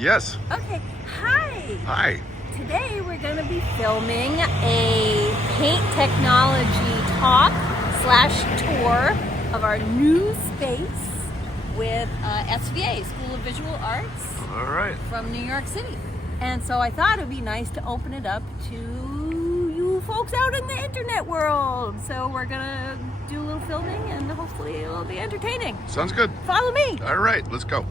Yes. Okay, hi. Hi. Today we're going to be filming a paint technology talk / tour of our new space with SVA, School of Visual Arts All right. from New York City. And so I thought it would be nice to open it up to you folks out in the internet world. So we're going to do a little filming and hopefully it'll be entertaining. Sounds good. Follow me. All right, let's go.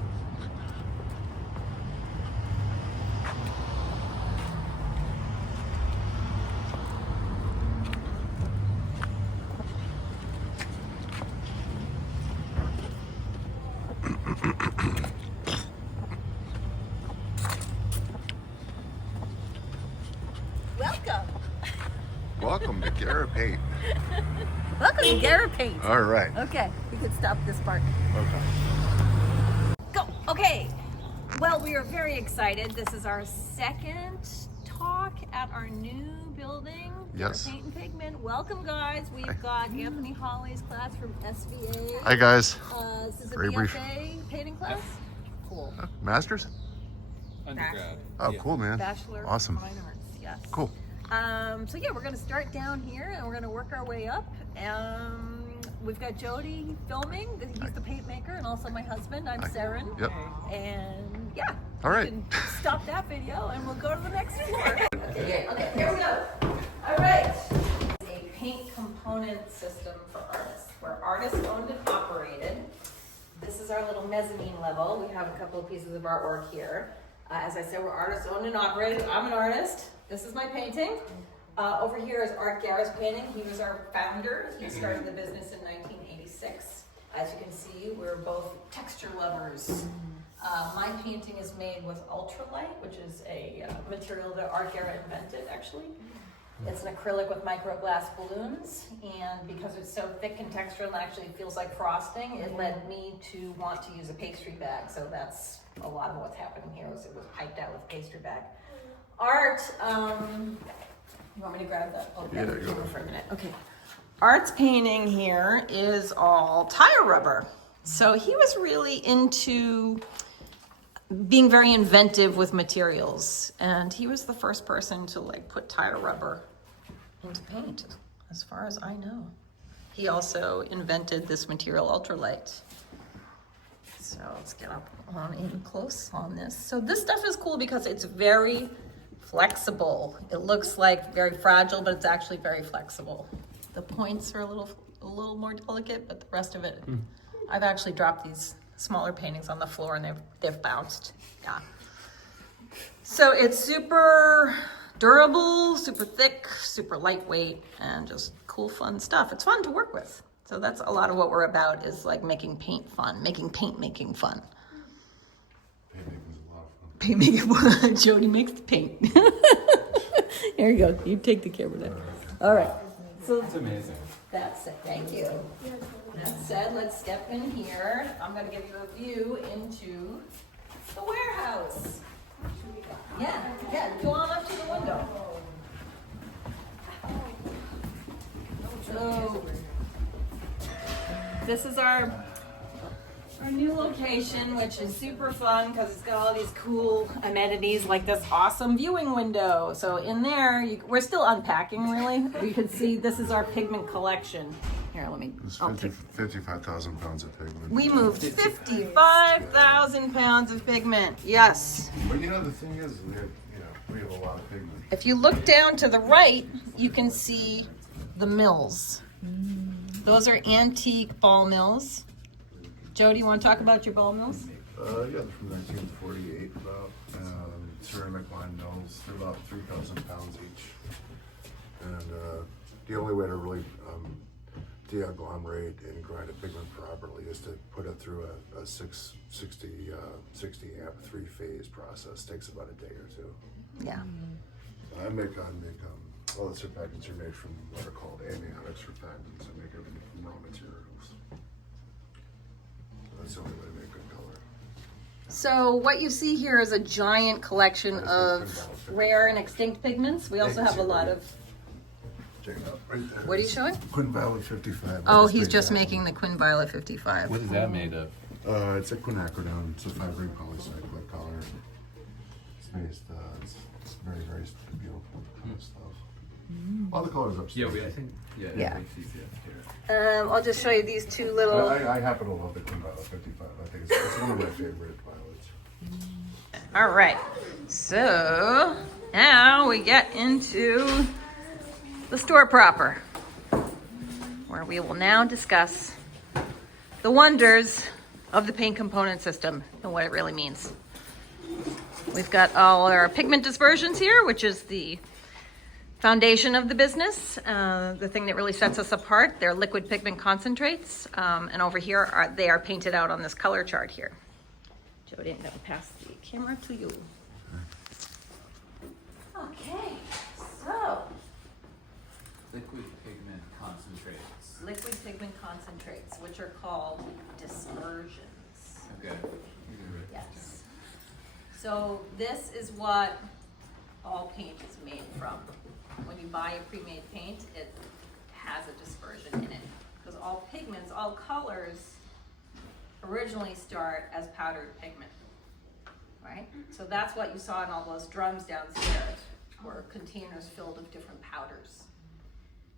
Welcome. Welcome to Gara Paint. Welcome to Gara Paint. All right. Okay, you can stop this part. Okay. Go. Okay. Well, we are very excited. This is our second talk at our new building. Yes. Paint and Pigment. Welcome, guys. We've got Anthony Hawley's class from SVA. Hi, guys. This is a Very brief. BFA painting class. Cool. Masters? Undergrad. Oh, cool, man. Bachelor Awesome. of Fine Arts. Yes. Cool. So yeah, we're gonna start down here and we're gonna work our way up. We've got Jody filming. He's the paint maker, and also my husband. I'm Saren. Yep. And yeah. All right. You can stop that video and we'll go to the next floor. Okay, here we go. All right. A paint component system for artists. We're artist owned and operated. This is our little mezzanine level. We have a couple of pieces of artwork here. As I said, we're artist owned and operated. I'm an artist. This is my painting. Over here is Art Garrett's painting. He was our founder. He started the business in 1986. As you can see, we're both texture lovers. My painting is made with ultralight, which is a material that Art Garrett invented, actually. It's an acrylic with microglass balloons, and because it's so thick and textural and actually feels like frosting, it led me to want to use a pastry bag. So that's a lot of what's happening here. It was piped out with pastry bag. Art, you want me to grab that? Oh, Yeah, the go camera ahead. for a minute. Okay. Art's painting here is all tire rubber. So he was really into being very inventive with materials, and he was the first person to put tire rubber into paint, as far as I know. He also invented this material, ultralight. So let's get up on in close on this. So this stuff is cool because it's very flexible. It looks like very fragile, but it's actually very flexible. The points are a little more delicate, but the rest of it, I've actually dropped these smaller paintings on the floor and they've bounced. Yeah. So it's super durable, super thick, super lightweight, and just cool, fun stuff. It's fun to work with. So that's a lot of what we're about, is making paint fun, making paint fun. Paint making fun. Jody makes the paint. Here you go. You take the camera now. All right. So That's amazing. that's it. Thank you. That said, let's step in here. I'm going to give you a view into the warehouse. Yeah. Go on up to the window. So this is our new location, which is super fun because it's got all these cool amenities like this awesome viewing window. So in there, we're still unpacking really. You can see this is our pigment collection. Here, let me. It's I'll 55,000 pounds of pigment. We moved 55,000 pounds of pigment. Yes. But the thing is, we have a lot of pigment. If you look down to the right, you can see the mills. Those are antique ball mills. Jody, you want to talk about your ball mills? Yeah, they're from 1948 about. Ceramic line mills. They're about 3,000 pounds each. And the only way to really de-agglomerate and grind a pigment properly is to put it through a 60 amp 3-phase process. Takes about a day or two. Yeah. I make all the surfactants are made from what are called amniotic surfactants. I make everything from raw materials. That's the only way to make good color. So what you see here is a giant collection of rare and extinct pigments. We also have a lot of. Check it out right there. What are you showing? Quinn Valley 55. Oh, he's just making the Quinn Violet 55. What is that made of? It's a quinacridone. It's a 5-ring polycyclic color. based. It's very, very beautiful kind of stuff. All the colors upstairs. I think, Yeah. too. I'll just show you these two little. I happen to love the Queen Violet 55. I think it's one of my favorite violets. All right, so now we get into the store proper, where we will now discuss the wonders of the paint component system and what it really means. We've got all our pigment dispersions here, which is the foundation of the business, the thing that really sets us apart. They're liquid pigment concentrates, and over here they are painted out on this color chart here. Jody, I'm going to pass the camera to you. Okay, so Liquid pigment concentrates. liquid pigment concentrates, which are called dispersions. Okay. Yes. So this is what all paint is made from. When you buy a pre-made paint, it has a dispersion in it. Because all pigments, all colors originally start as powdered pigment, right? So that's what you saw in all those drums downstairs, were containers filled with different powders.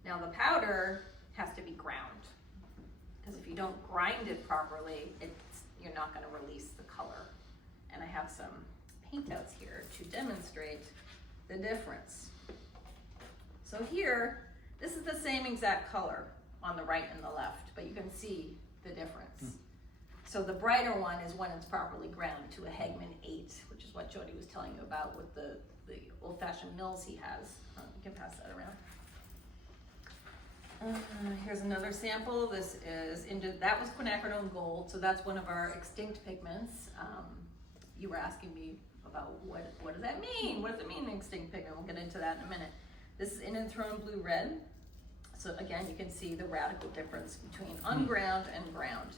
Now the powder has to be ground, because if you don't grind it properly, you're not going to release the color. And I have some paint outs here to demonstrate the difference. So here, this is the same exact color on the right and the left, but you can see the difference. So the brighter one is when it's properly ground to a Hegman 8, which is what Jody was telling you about with the old-fashioned mills he has. You can pass that around. Here's another sample. This is that was quinacridone gold, so that's one of our extinct pigments. You were asking me about what does that mean? What does it mean, extinct pigment? We'll get into that in a minute. This is Inenthroned blue red. So again, you can see the radical difference between unground and ground.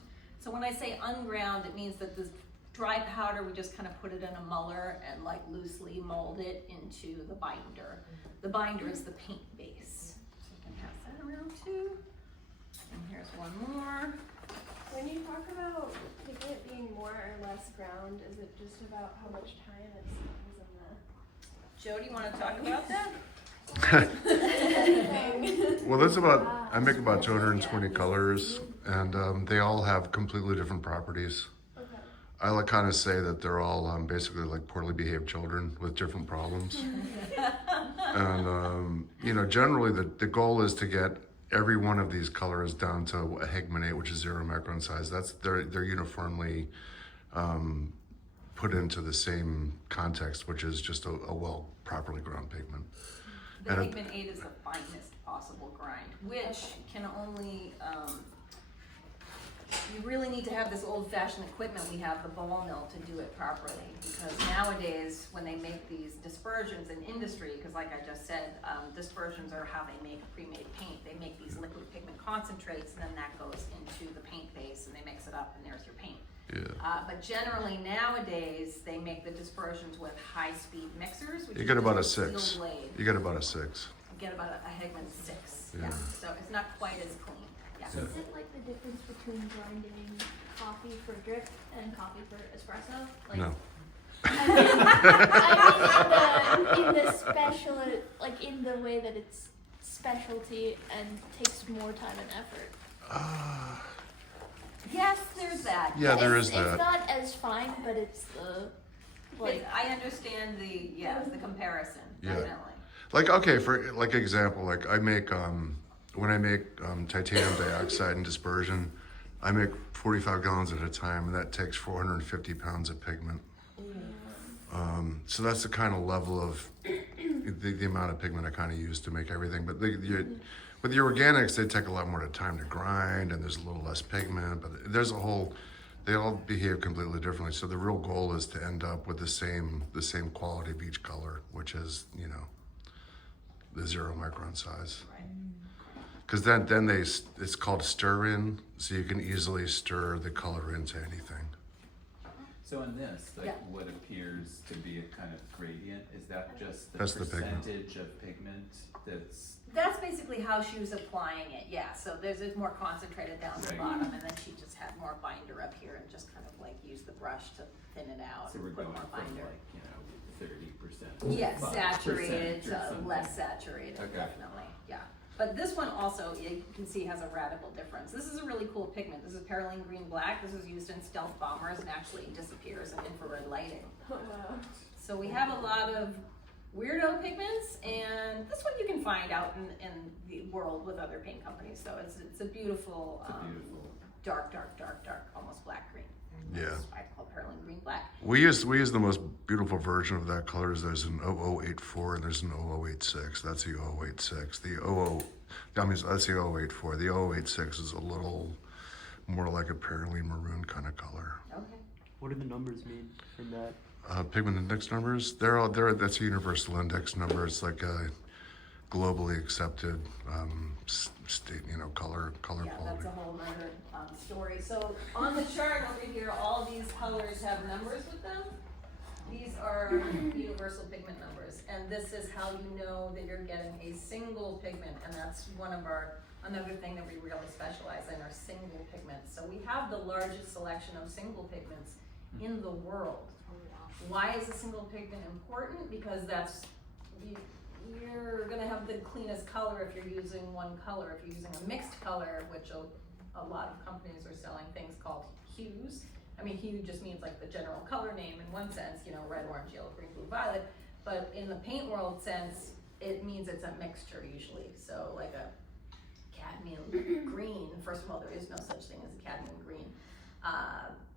So when I say unground, it means that this dry powder, we just kind of put it in a muller and like loosely mold it into the binder. The binder is the paint base. So you can pass that around too. And here's one more. When you talk about pigment being more or less ground, is it just about how much time it spends in the... Jody, you want to talk about that? Well, I make about 220 colors, and they all have completely different properties. Okay. I like kind of say that they're all basically like poorly behaved children with different problems. And generally the goal is to get every one of these colors down to a Hegman 8, which is 0 micron size. They're uniformly put into the same context, which is just a well properly ground pigment. The Hegman 8 is the finest possible grind, which can only, you really need to have this old-fashioned equipment. We have the ball mill to do it properly, because nowadays when they make these dispersions in industry, because like I just said, dispersions are how they make a pre-made paint. They make these liquid pigment concentrates, and then that goes into the paint base, and they mix it up, and there's your paint. Yeah. But generally nowadays they make the dispersions with high-speed mixers. Which You get about a steel 6. blade. You get about a 6. You get about a Hegman 6. Yeah. So it's not quite as clean. Yeah. Is it like the difference between grinding coffee for drip and coffee for espresso? Like, No. I mean in the special, like in the way that it's specialty and takes more time and effort. Yes, there's that. Yeah, there is It's that. not as fine, but it's the I understand the comparison, Yeah. definitely. Like, okay, for like example, like I make when I make titanium dioxide and dispersion, I make 45 gallons at a time, and that takes 450 pounds of pigment. So that's the kind of level of the amount of pigment I kind of use to make everything. But with the organics, they take a lot more time to grind, and there's a little less pigment. But there's they all behave completely differently. So the real goal is to end up with the same quality of each color, which is the 0 micron size. Right. Because then it's called stir in, so you can easily stir the color into anything. So in this, like Yeah. what appears to be a kind of gradient, is that just the That's the pigment. percentage of pigment that's That's basically how she was applying it, yeah. So there's it more concentrated down the Right. bottom, and then she just had more binder up here and just kind of like used the brush to thin it out so we're and put going more from binder. like 30%. Yes, Well, saturated percent or to something. less saturated, Okay. definitely, yeah. But this one also, you can see, has a radical difference. This is a really cool pigment. This is perylene green black. This is used in stealth bombers and actually disappears in infrared lighting. Oh wow. So we have a lot of weirdo pigments, and this one you can find out in the world with other paint companies. So it's a beautiful, It's a beautiful. dark, almost black green. Yeah. That's why I call perylene green black. We use the most beautiful version of that color. There's an 0084 and there's an 0086. That's the 0086. That's the 084. The 086 is a little more like a perylene maroon kind of color. Okay. What do the numbers mean from that? Pigment index numbers, that's a universal index number. It's like a globally accepted state, color Yeah, quality. that's a whole other story. So on the chart over here, all these colors have numbers with them. These are universal pigment numbers, and this is how you know that you're getting a single pigment, and that's another thing that we really specialize in are single pigments. So we have the largest selection of single pigments in the world. Why is a single pigment important? Because you're gonna have the cleanest color if you're using one color. If you're using a mixed color, which a lot of companies are selling things called hues. I mean, hue just means like the general color name in one sense, red, orange, yellow, green, blue, violet. But in the paint world sense, it means it's a mixture usually. So like a cadmium green, first of all, there is no such thing as a cadmium green.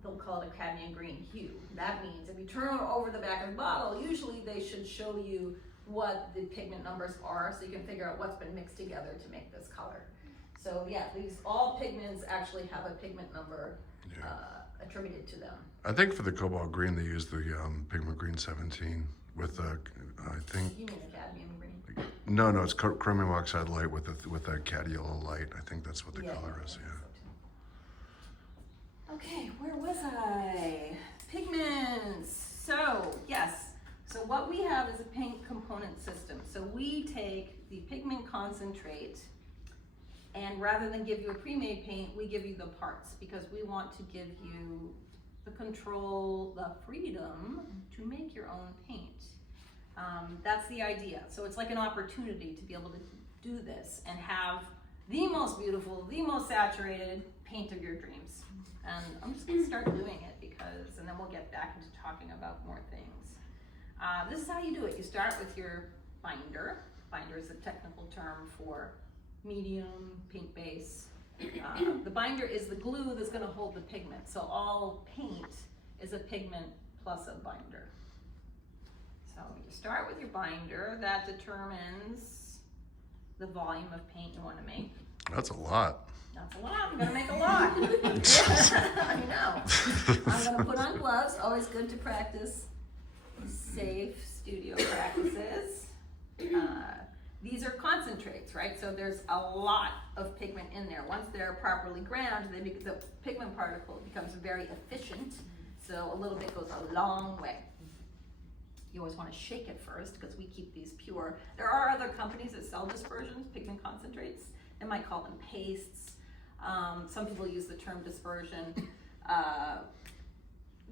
They'll call it a cadmium green hue. That means if you turn over the back of the bottle, usually they should show you what the pigment numbers are so you can figure out what's been mixed together to make this color. So yeah, all pigments actually have a pigment number attributed to them. I think for the cobalt green, they use the pigment green 17 with I think. You mean the cadmium green? No, it's chromium oxide light with a cad yellow light. I think that's what the color is. Yeah. Okay, where was I? Pigments. So, yes. So what we have is a paint component system. So we take the pigment concentrate, and rather than give you a pre-made paint, we give you the parts because we want to give you the control, the freedom to make your own paint. That's the idea. So it's like an opportunity to be able to do this and have the most beautiful, the most saturated paint of your dreams. And I'm just gonna start doing it and then we'll get back into talking about more things. This is how you do it. You start with your binder. Binder is a technical term for medium paint base. The binder is the glue that's gonna hold the pigment. So all paint is a pigment plus a binder. So you start with your binder. That determines the volume of paint you wanna make. That's a lot. That's a lot. I'm gonna make a lot. I know. I'm gonna put on gloves. Always good to practice safe studio practices. These are concentrates, right? So there's a lot of pigment in there. Once they're properly ground, the pigment particle becomes very efficient. So a little bit goes a long way. You always want to shake it first because we keep these pure. There are other companies that sell dispersions, pigment concentrates. They might call them pastes. Some people use the term dispersion,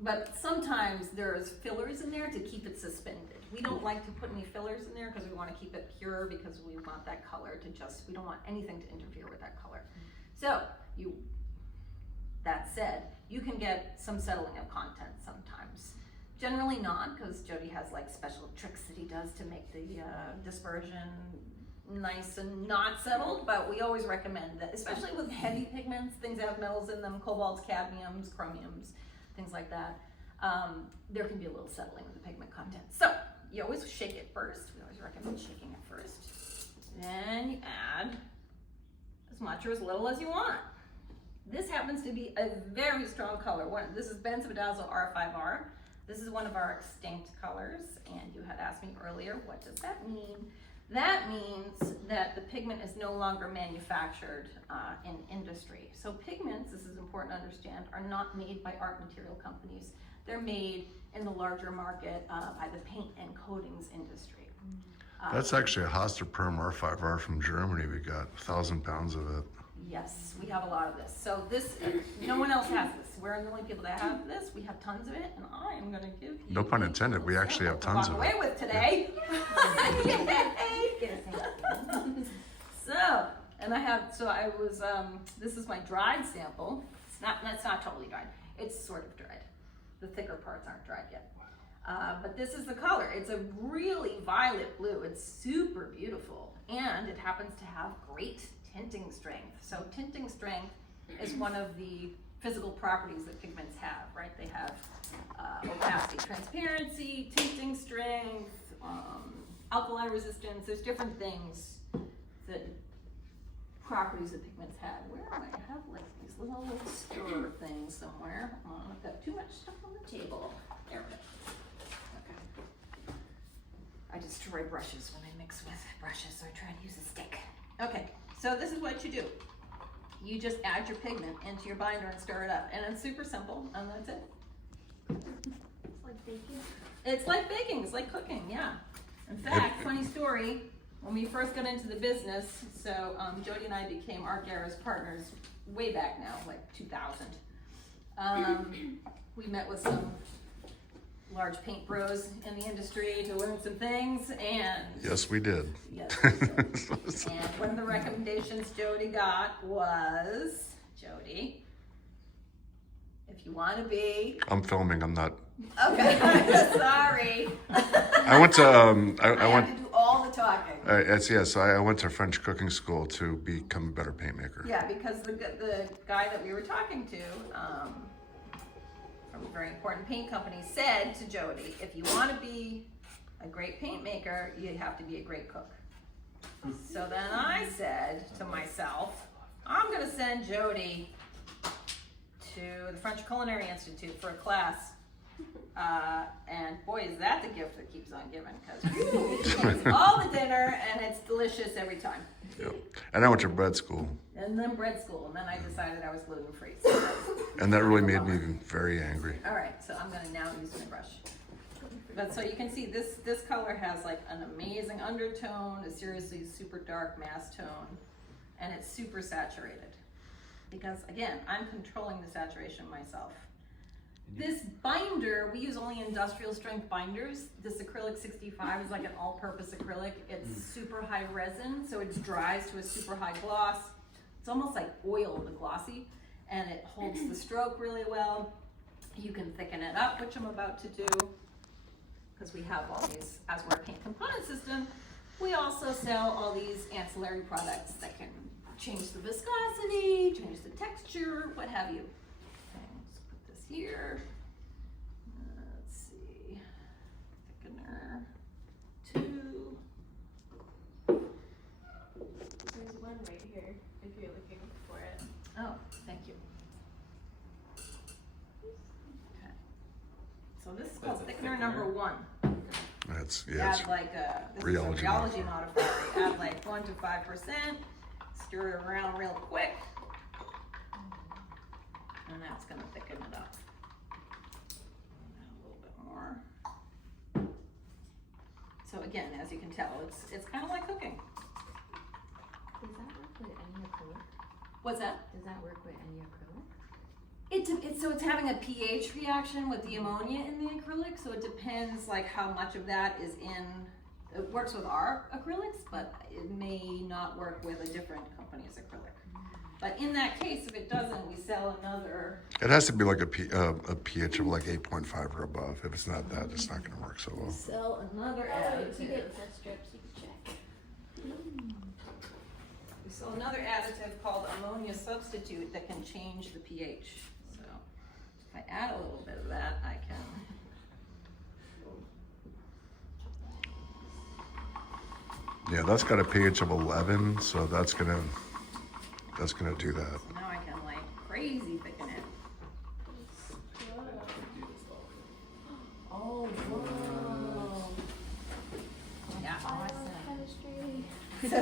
but sometimes there's fillers in there to keep it suspended. We don't like to put any fillers in there because we want to keep it pure because we want that color we don't want anything to interfere with that color. So that said, you can get some settling of content sometimes. Generally not, because Jody has like special tricks that he does to make the dispersion nice and not settled, but we always recommend that, especially with heavy pigments, things that have metals in them, cobalts, cadmiums, chromiums, things like that, there can be a little settling of the pigment content. So you always shake it first. We always recommend shaking it first. Then you add as much or as little as you want. This happens to be a very strong color. This is benzodiazole R5R. This is one of our extinct colors, and you had asked me earlier, what does that mean? That means that the pigment is no longer manufactured in industry. So pigments, this is important to understand, are not made by art material companies. They're made in the larger market by the paint and coatings industry. That's actually a Hosterperm R5R from Germany. We got 1,000 pounds of it. Yes, we have a lot of this. So this, no one else has this. We're the only people that have this. We have tons of it, and I am gonna give you. No pun intended, we actually have tons of walk away it. with today. So, and I have, so I was, this is my dried sample. It's not totally dried. It's sort of dried. The thicker parts aren't dried yet. But this is the color. It's a really violet blue. It's super beautiful. And it happens to have great tinting strength. So tinting strength is one of the physical properties that pigments have, right? They have opacity, transparency, tinting strength, alkali resistance. There's different things that properties that pigments have. Where am I? I have like these little stir things somewhere. I've got too much stuff on the table. There we go. Okay. I destroy brushes when I mix with brushes, so I try to use a stick. Okay, so this is what you do. You just add your pigment into your binder and stir it up, and it's super simple, and that's it. It's like baking. It's like baking, it's like cooking, yeah. In fact, funny story, when we first got into the business, so Jody and I became Art Garrett's partners way back now, like 2000. We met with some large paint bros in the industry to learn some things, and Yes, we did. yes, we did. And one of the recommendations Jody got was, Jody, if you want to be, I'm filming, I'm not. okay, sorry. I went to, I have to do all the talking. so I went to French cooking school to become a better paint maker. Yeah, because the guy that we were talking to, from a very important paint company, said to Jody, if you want to be a great paint maker, you have to be a great cook. So then I said to myself, I'm going to send Jody to the French Culinary Institute for a class. And boy, is that the gift that keeps on giving, because she makes all the dinner and it's delicious every time. Yep. And I went to bread school, And then bread school, and then I decided I was gluten free. So and that really made me very angry. all right, so I'm gonna now use my brush. But so you can see this color has like an amazing undertone, a seriously super dark mass tone, and it's super saturated. Because again, I'm controlling the saturation myself. This binder, we use only industrial strength binders. This acrylic 65 is like an all-purpose acrylic. It's super high resin, so it dries to a super high gloss. It's almost like oil, the glossy, and it holds the stroke really well. You can thicken it up, which I'm about to do, because we have all these, as we're a paint component system, we also sell all these ancillary products that can change the viscosity, change the texture, what have you. Okay, let's put this here. Let's see, thickener 2. There's one right here if you're looking for it. Oh, thank you. Okay. So this is called That's a thickener number 1. That's, You yeah, it's add like this rheology is a rheology modifier. You add like 1 to 5%, stir it around real quick, and that's gonna thicken it up. And a little bit more. So again, as you can tell, it's kind of like cooking. Does that work with any acrylic? What's that? Does that work with any acrylic? So it's having a pH reaction with the ammonia in the acrylic, so it depends like how much of that is in, it works with our acrylics, but it may not work with a different company's acrylic. But in that case, if it doesn't, we sell another, it has to be like a pH of like 8.5 or above. If it's not that, it's not going to work so well. sell another If you additive. get test strips, you can check. We sell another additive called ammonia substitute that can change the pH. So if I add a little bit of that, I can. Yeah, that's got a pH of 11, so that's gonna do that. So now I can like crazy thicken it. Oh, whoa. Yeah. Biochemistry. So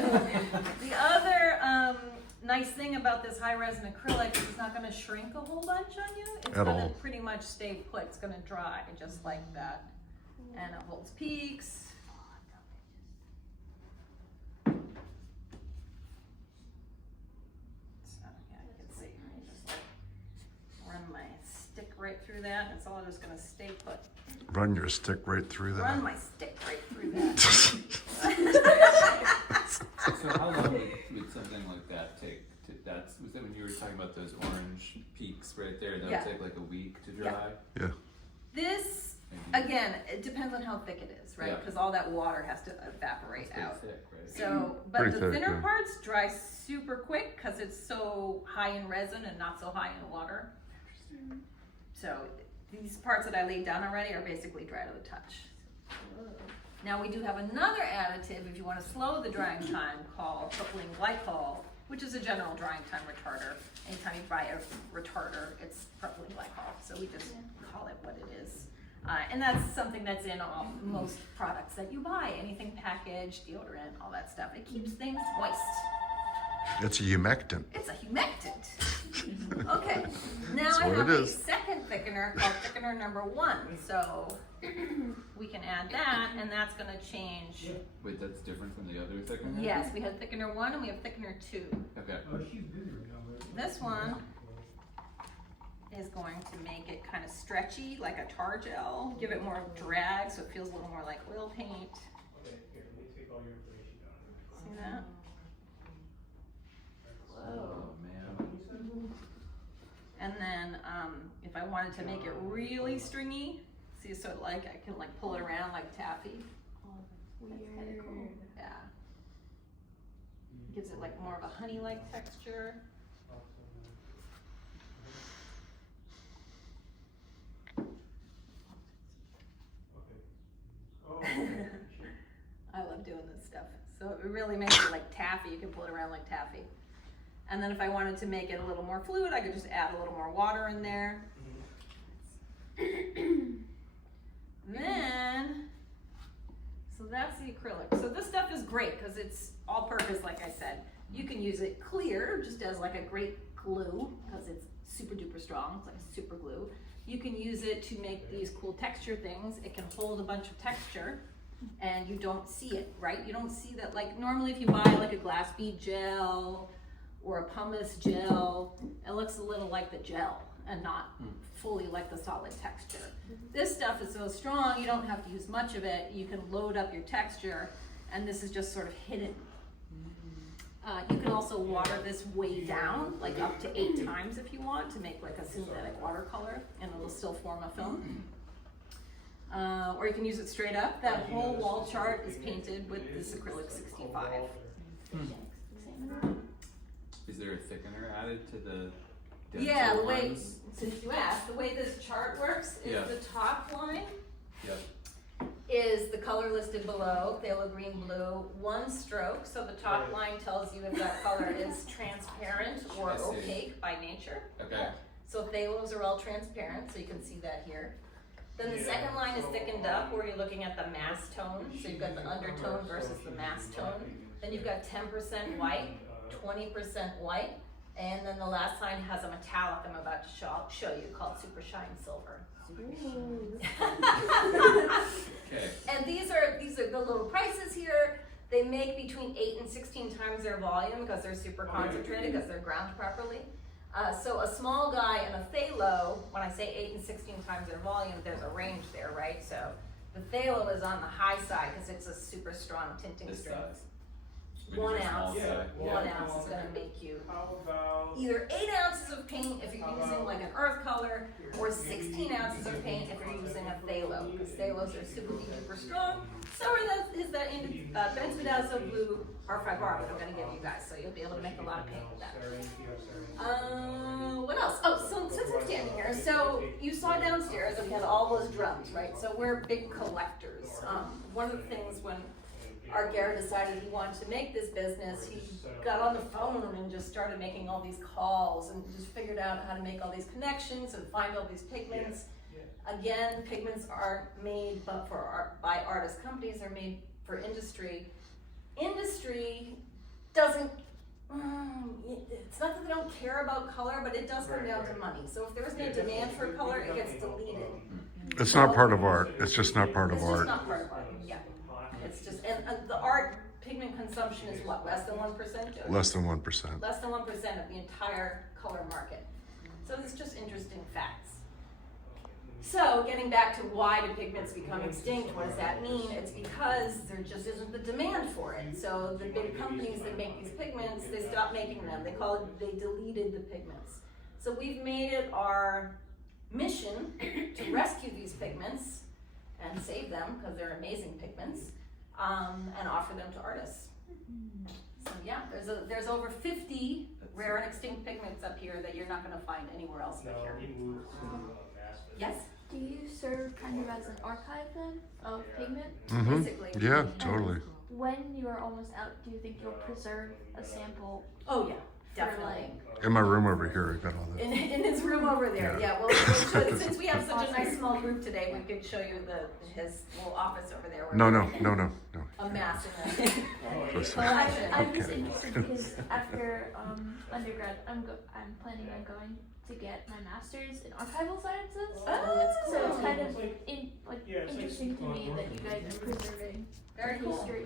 the other nice thing about this high resin acrylic is it's not going to shrink a whole bunch on you. It's At going to all. pretty much stay put. It's going to dry just like that. And it holds peaks. So through that. It's all just gonna stay put. Run your stick right through that. Run my stick right through that. So how long would something like that take? Was that when you were talking about those orange peaks right there? That Yeah. would take like a week to dry? Yeah. This, Maybe. again, it depends on how thick it is, right? Yeah. Because all that water has to evaporate It's pretty out. thick, right? So, but Pretty the thick, thinner yeah. parts dry super quick because it's so high in resin and not so high in water. So these parts that I laid down already are basically dry to the touch. Now we do have another additive if you want to slow the drying time called propylene glycol, which is a general drying time retarder. Anytime you buy a retarder, it's propylene glycol. So we just call it what it is. And that's something that's in most products that you buy, anything packaged, deodorant, all that stuff. It keeps things moist. It's a humectant. It's a humectant. Okay, now That's I what have it a is. second thickener called thickener number 1. So we can add that, and that's gonna change. Wait, that's different from the other thickener? Yes, we have thickener 1 and we have thickener 2. Okay. This one is going to make it kind of stretchy, like a tar gel, give it more drag so it feels a little more like oil paint. See that? Oh, man. And then if I wanted to make it really stringy, see, so like I can like pull it around like taffy. That's kind of cool. Yeah. Gives it like more of a honey-like texture. I love doing this stuff. So it really makes it like taffy. You can pull it around like taffy. And then if I wanted to make it a little more fluid, I could just add a little more water in there. Then, so that's the acrylic. So this stuff is great because it's all purpose, like I said. You can use it clear, just as like a great glue, because it's super duper strong. It's like a super glue. You can use it to make these cool texture things. It can hold a bunch of texture and you don't see it, right? You don't see that, like normally if you buy like a glass bead gel or a pumice gel, it looks a little like the gel and not fully like the solid texture. This stuff is so strong, you don't have to use much of it. You can load up your texture, and this is just sort of hidden. You can also water this way down, like up to 8 times if you want, to make like a synthetic watercolor, and it'll still form a film. Or you can use it straight up. That whole wall chart is painted with this acrylic 65. Is there a thickener added to the Yeah, denser the way, ones? since you asked, the way this chart works is Yeah. the top line Yep. is the color listed below, phthalo green, blue, 1 stroke. So the top line tells you if that color is transparent or I see. opaque by nature. Okay. So phthalos are all transparent, so you can see that here. Then the second line is thickened up, where you're looking at the mass tone. So you've got the undertone versus the mass tone. Then you've got 10% white, 20% white, and then the last line has a metallic I'm about to show you called Super Shine Silver. Okay. And these are the little prices here. They make between 8 and 16 times their volume because they're super concentrated, because they're ground properly. So a small guy and a phthalo, when I say 8 and 16 times their volume, there's a range there, right? So the phthalo is on the high side because it's a super strong tinting This strength. size. 1 Small ounce. size. 1 ounce is going to make you How about either 8 ounces of paint if you're using like an earth color, or 16 ounces of paint if you're using a phthalo, because phthalos are super duper strong. So is that benzodiazole blue R5R that I'm going to give you guys, so you'll be able to make a lot of paint with that. What else? Oh, so since I'm standing here, so you saw downstairs that we had all those drums, right? So we're big collectors. One of the things when our Garrett decided he wanted to make this business, he got on the phone and just started making all these calls and just figured out how to make all these connections and find all these pigments. Again, pigments aren't made but for art, by artist companies, they're made for industry. Industry doesn't, it's not that they don't care about color, but it does come down to money. So if there is no demand for color, it gets deleted. It's not part of art. It's just not part of It's just art. not part of art, yeah. It's just, and the art pigment consumption is what, less than 1%? Joe? Less than 1%. Less than 1% of the entire color market. So it's just interesting facts. So getting back to why do pigments become extinct, what does that mean? It's because there just isn't the demand for it. So the big companies that make these pigments, they stopped making them. They deleted the pigments. So we've made it our mission to rescue these pigments and save them, because they're amazing pigments, and offer them to artists. So yeah, there's over 50 rare and extinct pigments up here that you're not going to find anywhere else but here. He moved to Maspeth. Yes, Do you serve kind of as an archive then of pigment? basically. Yeah, totally. When you are almost out, do you think you'll preserve a sample Oh yeah, for definitely. like? In my room over here, I got all that. In his room over there, Yeah. yeah. Well, since we have such a nice small group today, we could show you his little office over there. where No, we no, have no, no, no. A mass in there. Listen. I'm just interested because after undergrad, I'm planning on going to get my master's in archival sciences. Oh, that's cool. So it's kind of Yeah, it's like interesting to me that you guys are preserving Very the cool. history.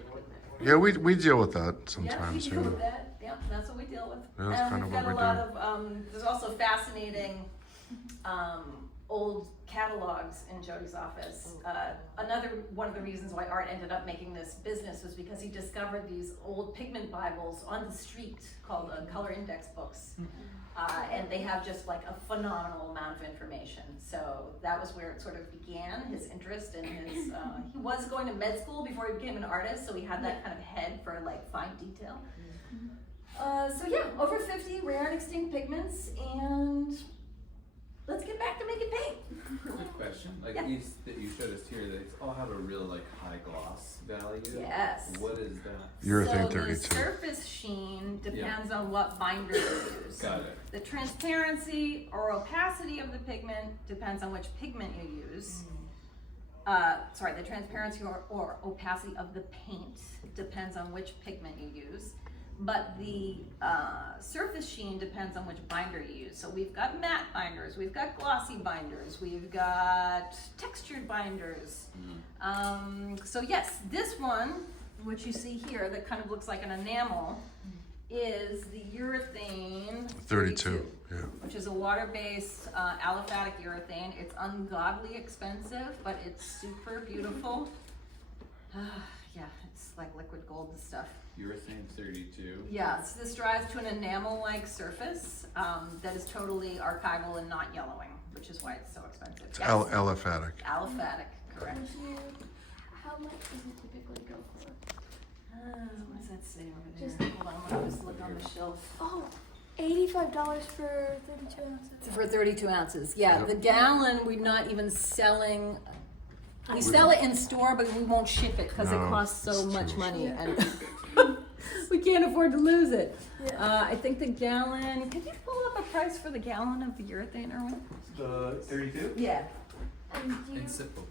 Yeah, we deal with that Yeah, we sometimes. deal with that. Yeah, that's what we deal with. Yeah, that's kind We've of got what a we lot do. of, there's also fascinating old catalogs in Jody's office. Another one of the reasons why Art ended up making this business was because he discovered these old pigment Bibles on the street called color index books. And they have just like a phenomenal amount of information. So that was where it sort of began, his interest in his, he was going to med school before he became an artist, so he had that kind of head for like fine detail. So yeah, over 50 rare and extinct pigments, and let's get back to making paint. Quick question, like Yeah. these that you showed us here, they all have a real like high gloss value. Yes. What is that? Urethane So the 32. surface sheen depends on what binder you use. Got it. The transparency or opacity of the pigment depends on which pigment you use. The transparency or opacity of the paint depends on which pigment you use. But the surface sheen depends on which binder you use. So we've got matte binders, we've got glossy binders, we've got textured binders. So yes, this one, which you see here, that kind of looks like an enamel, is the urethane 32. Yeah. which is a water-based aliphatic urethane. It's ungodly expensive, but it's super beautiful. Yeah, it's like liquid gold and stuff. Urethane 32. Yes, this dries to an enamel-like surface that is totally archival and not yellowing, which is why it's so expensive. It's Yes. aliphatic. Aliphatic, correct. How much does it typically go for? What does that say over there? Just- Hold on, let me just look on the shelf. Oh, $85 for 32 ounces. For 32 ounces, yeah. Yep. The gallon, we're not even selling. We sell it in store, but we won't ship it because it No, costs so it's much too money, and we can't afford to lose it. I think the gallon. Could you pull up a price for the gallon of the urethane, Erwin? The 32? Yeah. And do you, And simple.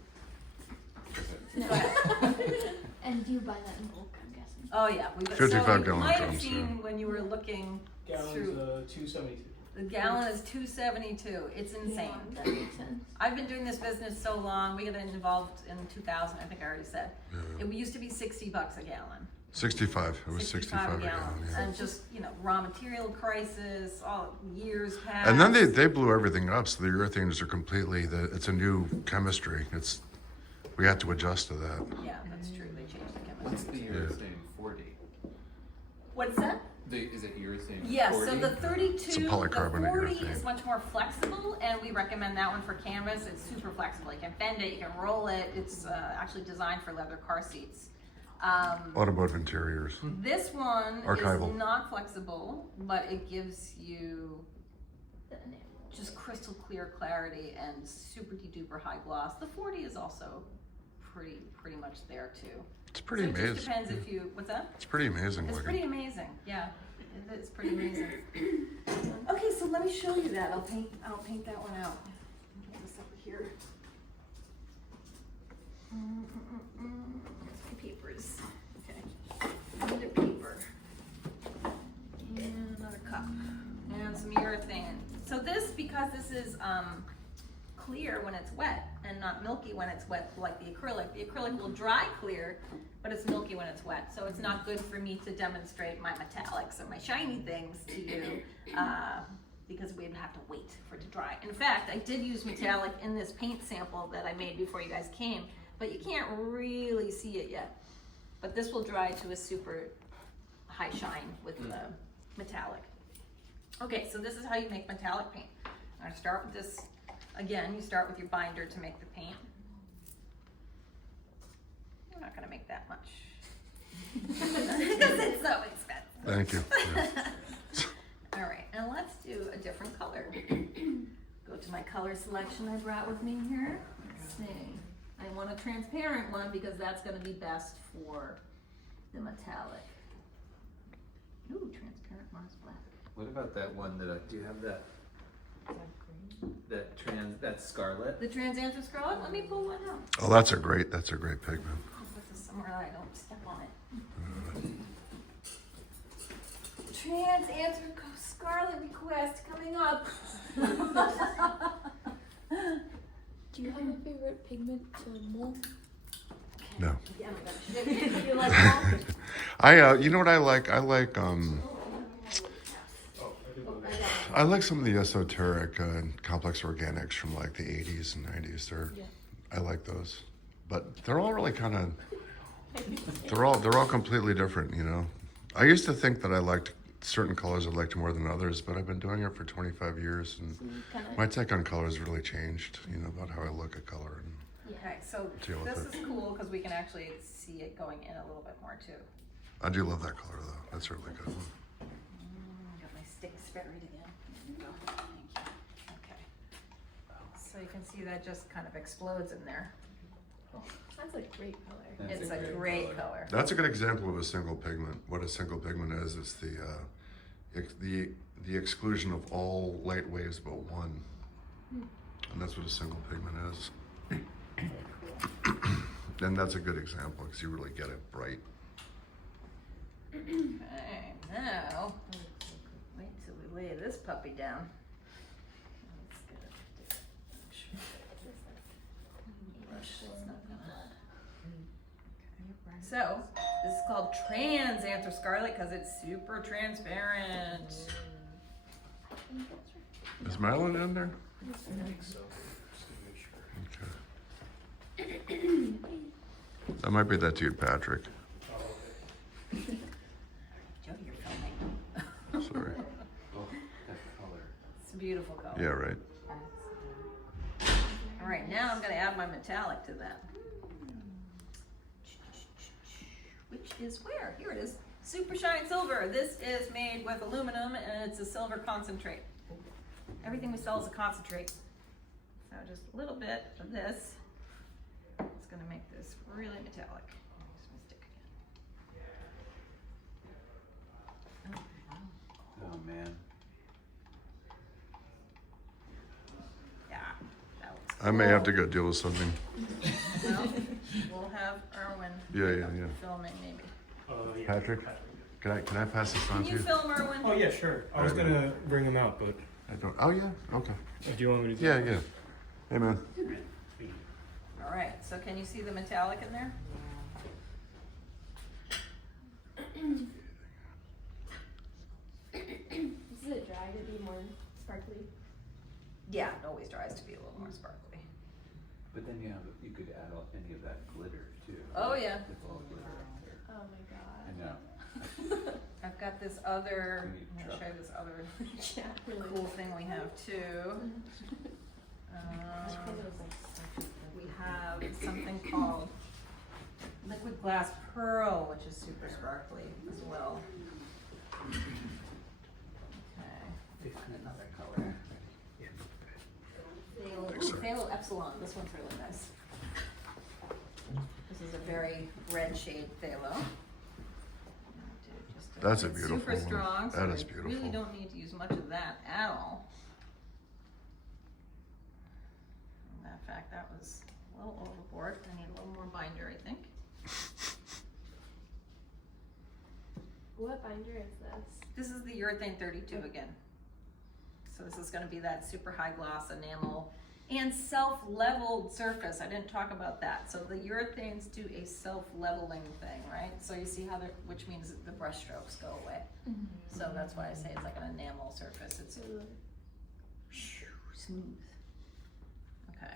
and do you buy that in bulk, I'm guessing? Oh yeah, we. 55 so you gallon might have drums, seen yeah. when you were looking Gallon's through. 272. The gallon is $2.72. It's insane. Yeah, that makes sense. I've been doing this business so long. We got involved in 2000. I think I already said. It used to be $60 a gallon. 65. It was 65 a gallon. Yeah. And just, raw material crisis, all years passed. And then they blew everything up, so the urethanes are completely, it's a new chemistry. We had to adjust to that. Yeah, that's true. They changed the What's the chemistry. urethane 40? What's that? Is it urethane 40? Yeah, so the 32, It's a the polycarbonate 40 urethane. is much more flexible, and we recommend that one for canvas. It's super flexible. You can bend it, you can roll it. It's actually designed for leather car seats. Automotive interiors. This one Archival. is not flexible, but it gives you The enamel. just crystal clear clarity and super duper high gloss. The 40 is also pretty much there too. It's pretty so it amazing. just depends if you, what's that? It's pretty amazing It's looking. pretty amazing, yeah. It's pretty amazing. Okay, so let me show you that. I'll paint that one out. Get this up here. My papers. Okay. Another paper. And another cup. And some urethane. So this, because this is clear when it's wet and not milky when it's wet like the acrylic. The acrylic will dry clear, but it's milky when it's wet. So it's not good for me to demonstrate my metallics or my shiny things to you because we'd have to wait for it to dry. In fact, I did use metallic in this paint sample that I made before you guys came, but you can't really see it yet. But this will dry to a super high shine with the metallic. Okay, so this is how you make metallic paint. I'm gonna start with this. Again, you start with your binder to make the paint. I'm not gonna make that much. Because it's so expensive. Thank you. Yeah. All right, and let's do a different color. Go to my color selection I brought with me here. Let's see. I want a transparent one because that's gonna be best for the metallic. Ooh, transparent Maspeth. What about that one that do you have that that scarlet? The Trans Answer Scarlet, let me pull one out. Oh, that's a great pigment. I'll put this somewhere that I don't step on it. Trans Answer Scarlet request coming up. Do you have a favorite pigment to mold? No. Yeah, I'm gonna show you. You like mold? You know what I like? I like some of the esoteric complex organics from like the 80s and 90s. I like those, but they're all really kind of they're all completely different. You know, I used to think that I liked certain colors I liked more than others, but I've been doing it for 25 years, and my take on color has really changed. You know, about how I look at color. And Okay, so Deal with this it. is cool because we can actually see it going in a little bit more too. I do love that color though. That's a really good one. Got my sticks buried again. There you go. Thank you. Okay. So you can see that just kind of explodes in there. That's a great color. That's It's a great color. That's a good example of a single pigment. What a single pigment is, it's the exclusion of all light waves but one. And that's what a single pigment is. And that's a good example because you really get it bright. Okay, now, wait till we lay this puppy down. Let's get a brush. It's not gonna- So, this is called Trans Answer Scarlet because it's super transparent. Is Madeline in there? I think so. Just to make sure. Okay. That might be that dude, Patrick. Oh, okay. Joe, you're filming. Sorry. Oh, that color. It's a beautiful color. Yeah, right. All right, now I'm gonna add my metallic to that. Which is where? Here it is. Super Shine Silver. This is made with aluminum and it's a silver concentrate. Everything we sell is a concentrate. So just a little bit of this. It's gonna make this really metallic. Here's my stick again. Oh man. Yeah, that looks I may have to cool. go deal with something. Well, we'll have Erwin Yeah. filming maybe. Yeah. Patrick? Can I pass this on Can to you you? film Erwin? Oh, yeah, sure. I was gonna bring him out, but I don't. Oh yeah. Okay. do you want me to do Yeah. Hey man. All right, so can you see the metallic in there? Does it dry to be more sparkly? Yeah, it always tries to be a little more sparkly. But then you could add any of that glitter too. Oh, yeah. It's all glitter up there. Oh my god. I know. I've got this other, We need I'm gonna show you this other Yeah, really. cool thing we have too. We have something called liquid glass pearl, which is super sparkly as well. Okay, find another color. Phthalo Epsilon, this one's really nice. This is a very red shade phthalo. That's a It's beautiful super one. strong, so That is I really beautiful. don't need to use much of that at all. In fact, that was a little overboard. I need a little more binder, I think. What binder is this? This is the urethane 32 again. So this is gonna be that super high gloss enamel and self-leveled surface. I didn't talk about that. So the urethanes do a self-leveling thing, right? So you see how which means the brush strokes go away. So that's why I say it's like an enamel surface. It's Smooth. Okay.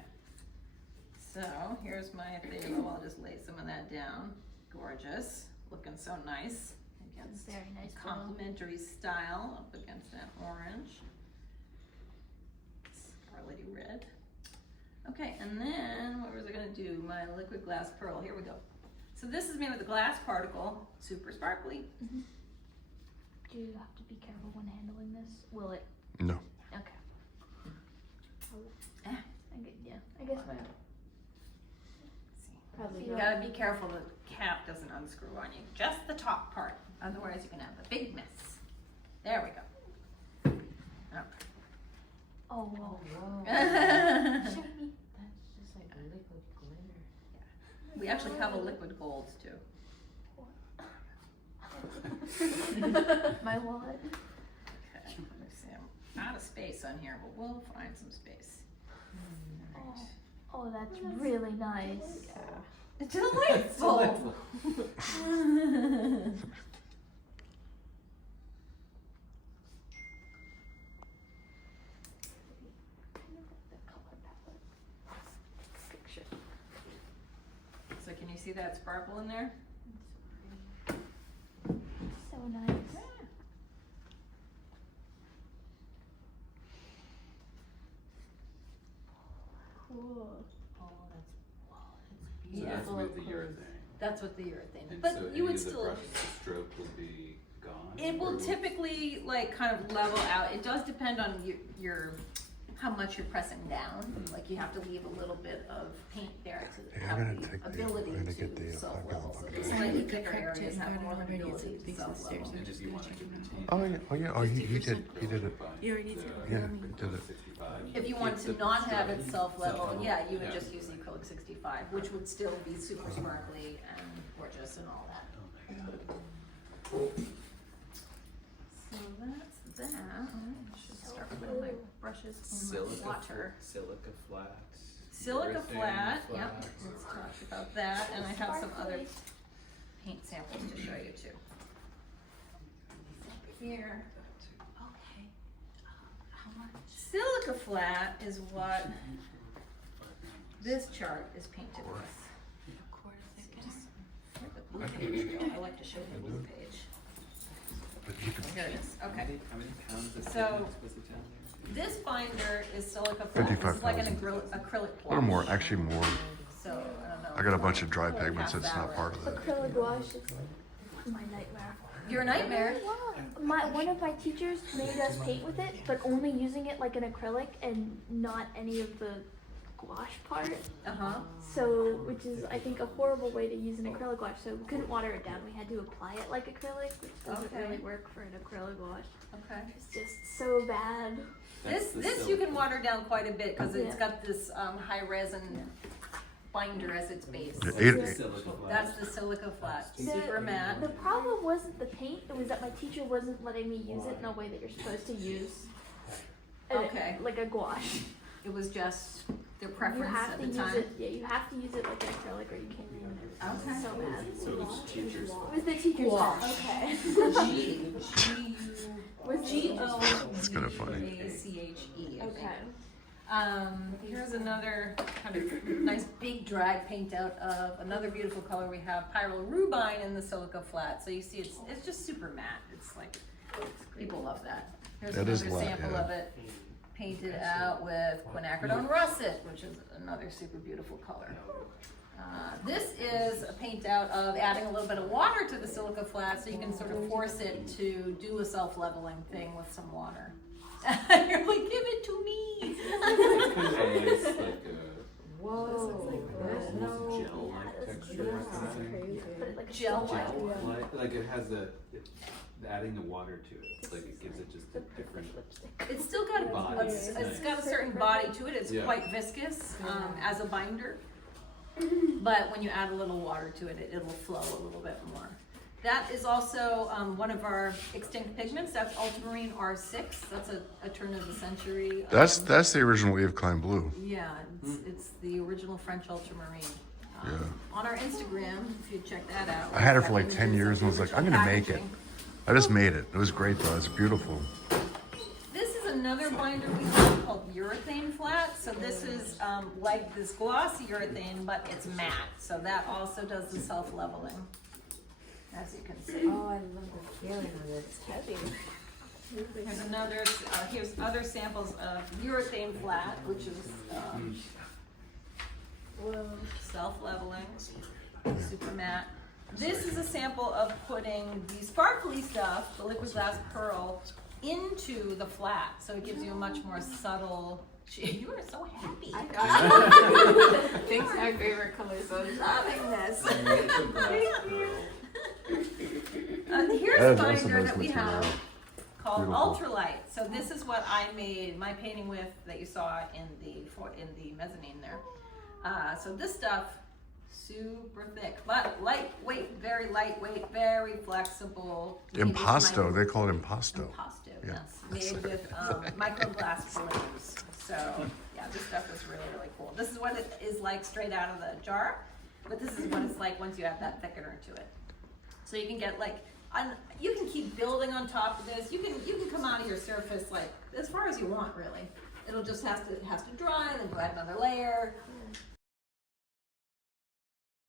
So here's my phthalo. I'll just lay some of that down. Gorgeous. Looking so nice. Against Very nice. complementary style up against that orange. Scarlety red. Okay, and then what was I gonna do? My liquid glass pearl. Here we go. So this is made with a glass particle, super sparkly. Do you have to be careful when handling this? Will it? No. Okay. Ah. I guess my. Probably You gotta be careful the cap doesn't unscrew on you. Just the top part. Otherwise, you can have a big mess. There we go. Okay. Oh, whoa. Whoa. we Shiny. That's just like liquid glitter. actually have a liquid gold too. My wallet. Okay. Let me see. I'm out of space on here, but we'll find some space. All right. Oh, that's really nice. Delightful. So can you see that sparkle in there? So nice. Cool. Oh, that's So that's Yeah. with the urethane. That's what the urethane. And But so you any would of the still. brushes, the stroke will be gone? It or will typically like kind of level out. It does depend on your how much you're pressing down. Like you have to leave a little bit of paint there to Hey, have I'm gonna the take the- ability I'm gonna get to the, self-level. So okay. the slightly thicker areas have more of an ability to self-level. And if you wanted to retain. Oh yeah. Oh yeah. Oh, he did it. He did it. You Yeah, he did it. 65. If you wanted to not have it self-level, yeah, you would just use the acrylic 65, which would still be super sparkly and gorgeous and all that. So that's that. I should start putting my brushes in water. Silica flat. Silica urethane flat, flat. yep, let's talk about that, and I have some other paint samples to show you too. Here. Okay. How much? Silica flat is what this chart is painted with. Where'd the blue page go? I like to show you the blue page. But you can. Here it is, okay. How many pounds of So- pigment was it down there? This binder is silica flat. This is like an 55,000. acrylic A little more. wash. Actually, more. So, I don't know. I got a bunch of dry Like pigments. half It's not that part of it. Acrylic wash is my nightmare. Your nightmare? One of my teachers made us paint with it, but only using it like an acrylic and not any of the gouache part. Uh-huh. So, which is I think a horrible way to use an acrylic wash. So we couldn't water it down. We had to apply it like acrylic, which doesn't Okay. really work for an acrylic wash. Okay. It's just so bad. This That's the you can silica. water down quite a bit because it's Yeah. got this high resin binder as its base. Yeah, The silica flat. That's the silica flat, super matte. The problem wasn't the paint; it was that my teacher wasn't letting me use it in a way that you're supposed to use. Okay. Like a gouache. It was just their You preference have at to the use time. it. Yeah, you have to use it like an acrylic, or you can't ruin it. Okay. It's so bad. So it's teacher's It was the teacher's fault. Gouache. Okay. It's kind of funny. G-O-A-C-H-E. Okay. Here's another kind of nice big drag paint out of another beautiful color. We have pyrrolrubine in the silica flat. So you see it's just super matte. It's like, people love that. Here's That is another light, sample yeah. of it painted out with quinacridone russet, which is another super beautiful color. This is a paint out of adding a little bit of water to the silica flat so you can sort of force it to do a self-leveling thing with some water. You're like, give it to me. It's like a Whoa. There's no. gel-like texture or something. Put it like a Gel salt. Like it has adding the water to it, like it gives it just a different. It's still got Body. it's got a certain body to it. It's Yeah. quite viscous as a binder, but when you add a little water to it, it'll flow a little bit more. That is also one of our extinct pigments. That's ultramarine R6. That's a turn of the century. That's the original Eve Klein blue. Yeah, it's the original French ultramarine. On our Instagram, if you check that out. I had it for like 10 images years of and was the like, I'm gonna make it. packaging. I just made it. It was great though. It's beautiful. This is another binder we have called urethane flat. So this is like this glossy urethane, but it's matte. So that also does the self-leveling, as you can see. Oh, I love the feeling of it. It's heavy. Here's another, here's other samples of urethane flat, which is self-leveling, super matte. This is a sample of putting the sparkly stuff, the liquid glass pearl, into the flat, so it gives you a much more subtle. You are so happy. Pink's my favorite color, so I'm loving this. Here's That a is also binder nice that we material. have called Beautiful. ultralight. So this is what I made my painting with that you saw in the mezzanine there. So this stuff, super thick, but lightweight, very lightweight, very flexible. You can use Impasto. They call it impasto. Impasto, Yeah. yes, made with microglass balloons. So yeah, this stuff is really, really cool. This is what it is like straight out of the jar, but this is what it's like once you add that thickener to it. So you can get you can keep building on top of this. You can come out of your surface like as far as you want, really. It'll just has to dry, then go add another layer.